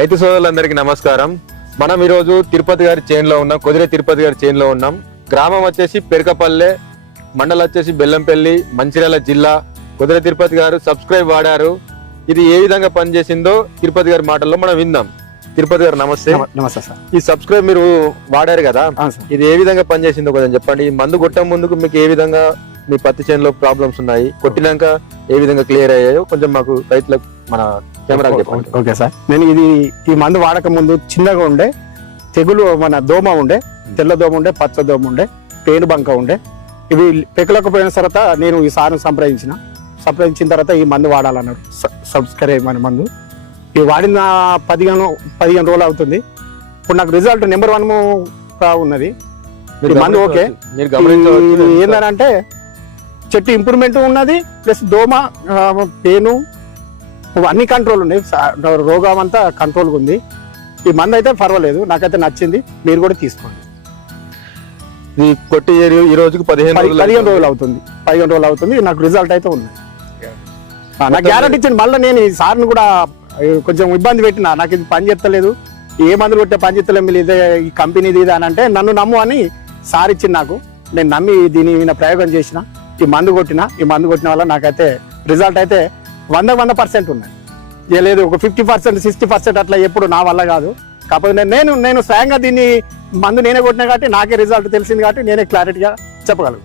రైతు సోదరులందరికీ నమస్కారం. మనం ఈరోజు తిరుపతి గారి చేన్లో ఉన్నాం. కుదిరే తిరుపతి గారి చేన్లో ఉన్నాం. గ్రామం వచ్చేసి పెరకపల్లె, మండలం వచ్చేసి బెల్లంపల్లి, మంచిర్యాల జిల్లా. కుదిరే తిరుపతి గారు సబ్స్క్రైబ్ వాడారు. ఇది ఏ విధంగా పనిచేసిందో తిరుపతి గారి మాటల్లో మనం విందాం. తిరుపతి గారు నమస్తే. నమస్తే సార్. ఈ సబ్స్క్రైబ్ మీరు వాడారు కదా, ఇది ఏ విధంగా పనిచేసిందో కొంచెం చెప్పండి. ఈ మందు కొట్టడం ముందుకు మీకు ఏ విధంగా మీ పత్తి చేనులో ప్రాబ్లమ్స్ ఉన్నాయి, కొట్టినాక ఏ విధంగా క్లియర్ అయ్యాయో కొంచెం మాకు రైతులకు మన కెమెరా చెప్పండి. Okay sir. నేను ఈ మందు వాడక ముందు చిన్నగా ఉండే తెగులు మన దోమ ఉండే, తెల్ల దోమ ఉండే, పచ్చ దోమ ఉండే, పేను బంక ఉండే. ఇవి పెక్కలేకపోయిన తర్వాత నేను ఈ సార్ను సంప్రదించిన తర్వాత ఈ మందు వాడాలన్నాడు. సబ్స్క్రైబ్ అనే మందు ఈ వాడిన 15 రోజులు అవుతుంది. ఇప్పుడు నాకు రిజల్ట్ నెంబర్ 1 ఉన్నది. ఈ మందు ఓకే. ఏంటంటే చెట్టు ఇంప్రూవ్మెంట్ ఉన్నది, ప్లస్ దోమ, పేను అన్ని కంట్రోల్ ఉన్నాయి. రోగం అంతా కంట్రోల్గా ఉంది. ఈ మందు అయితే పర్వాలేదు, నాకైతే నచ్చింది. మీరు కూడా తీసుకోండి. ఇది కొట్టి ఈ రోజుకి 15 రోజులు అవుతుంది. 15 రోజులు అవుతుంది. నాకు రిజల్ట్ అయితే ఉంది. నాకు గ్యారెంటీ ఇచ్చింది. మళ్ళీ నేను ఈ సార్ని కూడా కొంచెం ఇబ్బంది పెట్టినా, నాకు ఇది పని చేస్తలేదు, ఏ మందులు కొట్టే పని చేస్తలేదు, మీరు ఇదే ఈ కంపెనీది ఇది అని అంటే నన్ను నమ్ము అని సార్ ఇచ్చింది నాకు. నేను నమ్మి దీని మీద ప్రయోగం చేసిన, ఈ మందు కొట్టిన వల్ల నాకైతే రిజల్ట్ అయితే 100% ఉన్నాయి. లేదు ఒక 50%, 60% అట్లా ఎప్పుడు నా వల్ల కాదు. కాకపోతే నేను స్వయంగా దీన్ని మందు నేనే కొట్టినా కాబట్టి నాకే రిజల్ట్ తెలిసింది కాబట్టి నేనే క్లారిటీగా చెప్పగలను.